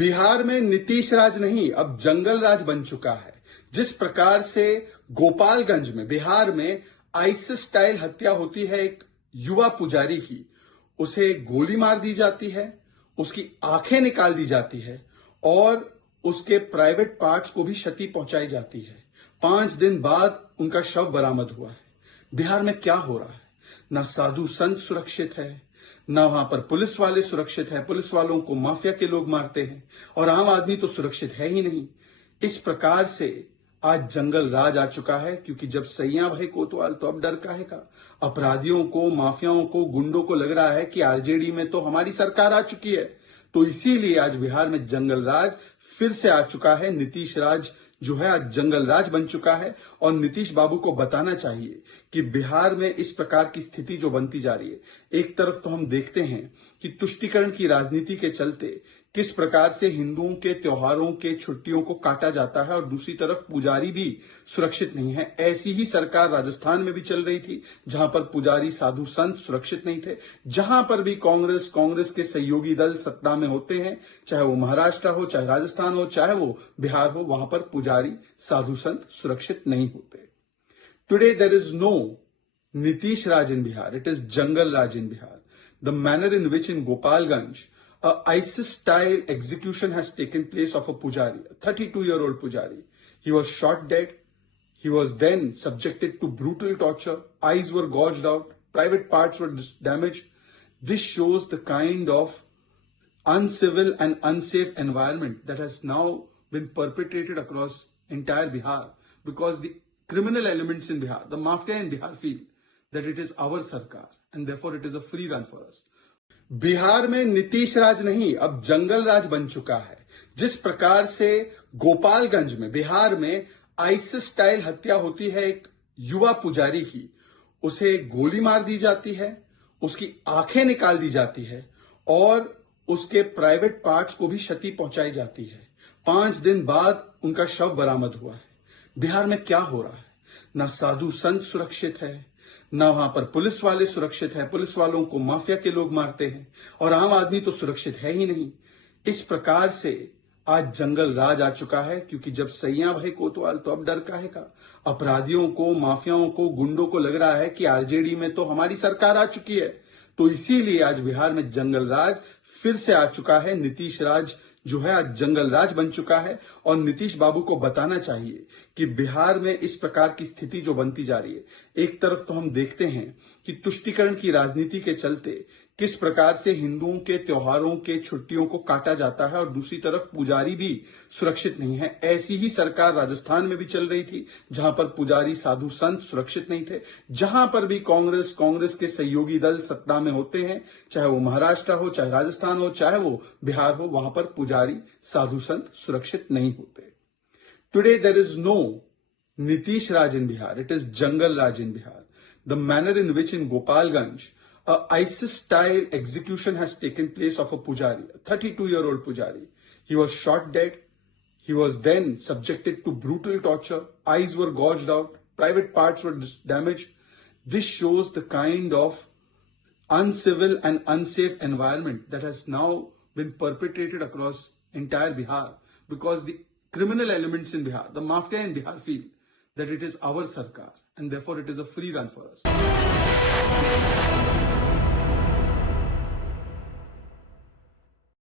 बिहार में नीतीश राज नहीं, अब जंगल राज बन चुका है। जिस प्रकार से गोपालगंज में, बिहार में आईसिस स्टाइल हत्या होती है एक युवा पुजारी की, उसे गोली मार दी जाती है, उसकी आंखें निकाल दी जाती है और उसके प्राइवेट पार्ट्स को भी क्षति पहुंचाई जाती है। 5 दिन बाद उनका शव बरामद हुआ है। बिहार में क्या हो रहा है? ना साधु संत सुरक्षित है, ना वहां पर पुलिस वाले सुरक्षित है। पुलिस वालों को माफिया के लोग मारते हैं और आम आदमी तो सुरक्षित है ही नहीं। इस प्रकार से आज जंगल राज आ चुका है, क्योंकि जब सैया भाई कोतवाल तो अब डर काहे का। अपराधियों को, माफियाओं को, गुंडों को लग रहा है कि आरजेडी में तो हमारी सरकार आ चुकी है, तो इसीलिए आज बिहार में जंगल राज फिर से आ चुका है। नीतीश राज जो है आज जंगल राज बन चुका है और नीतीश बाबू को बताना चाहिए कि बिहार में इस प्रकार की स्थिति जो बनती जा रही है, एक तरफ तो हम देखते हैं कि तुष्टीकरण की राजनीति के चलते किस प्रकार से हिंदुओं के त्योहारों के छुट्टियों को काटा जाता है और दूसरी तरफ पुजारी भी सुरक्षित नहीं है। ऐसी ही सरकार राजस्थान में भी चल रही थी, जहां पर पुजारी, साधु संत सुरक्षित नहीं थे। जहां पर भी कांग्रेस के सहयोगी दल सत्ता में होते हैं, चाहे वो महाराष्ट्र हो, चाहे राजस्थान हो, चाहे वो बिहार हो, वहां पर पुजारी, साधु संत सुरक्षित नहीं होते। Today there is no Nitish Raj in Bihar. It is Jungle Raj in Bihar. The manner in which in Gopalganj, a ISIS-style execution has taken place of a pujari, a 32-year-old pujari. He was shot dead. He was then subjected to brutal torture. Eyes were gouged out. Private parts were damaged. This shows the kind of uncivil and unsafe environment that has now been perpetrated across entire Bihar, because the criminal elements in Bihar, the mafia in Bihar feel that it is our sarkar and therefore it is a free run for us. Bihar में नीतीश राज नहीं, अब जंगल राज बन चुका है। जिस प्रकार से गोपालगंज में, बिहार में आईसिस स्टाइल हत्या होती है एक युवा पुजारी की, उसे गोली मार दी जाती है, उसकी आंखें निकाल दी जाती है और उसके प्राइवेट पार्ट्स को भी क्षति पहुंचाई जाती है। 5 दिन बाद उनका शव बरामद हुआ है। बिहार में क्या हो रहा है? ना साधु संत सुरक्षित है, ना वहां पर पुलिस वाले सुरक्षित है। पुलिस वालों को माफिया के लोग मारते हैं और आम आदमी तो सुरक्षित है ही नहीं। इस प्रकार से आज जंगल राज आ चुका है, क्योंकि जब सैया भाई कोतवाल तो अब डर काहे का। अपराधियों को, माफियाओं को, गुंडों को लग रहा है कि आरजेडी में तो हमारी सरकार आ चुकी है, तो इसीलिए आज बिहार में जंगल राज फिर से आ चुका है। नीतीश राज जो है आज जंगल राज बन चुका है और नीतीश बाबू को बताना चाहिए कि बिहार में इस प्रकार की स्थिति जो बनती जा रही है, एक तरफ तो हम देखते हैं कि तुष्टीकरण की राजनीति के चलते किस प्रकार से हिंदुओं के त्योहारों के छुट्टियों को काटा जाता है और दूसरी तरफ पुजारी भी सुरक्षित नहीं है। ऐसी ही सरकार राजस्थान में भी चल रही थी, जहां पर पुजारी, साधु संत सुरक्षित नहीं थे। जहां पर भी कांग्रेस के सहयोगी दल सत्ता में होते हैं, चाहे वो महाराष्ट्र हो, चाहे राजस्थान हो, चाहे वो बिहार हो, वहां पर पुजारी, साधु संत सुरक्षित नहीं होते। Today there is no Nitish Raj in Bihar. It is Jungle Raj in Bihar. The manner in which in Gopalganj, a ISIS-style execution has taken place of a pujari, a 32-year-old pujari. He was shot dead. He was then subjected to brutal torture. Eyes were gouged out. Private parts were damaged. This shows the kind of uncivil and unsafe environment that has now been perpetrated across entire Bihar, because the criminal elements in Bihar, the mafia in Bihar feel that it is our sarkar and therefore it is a free run for us.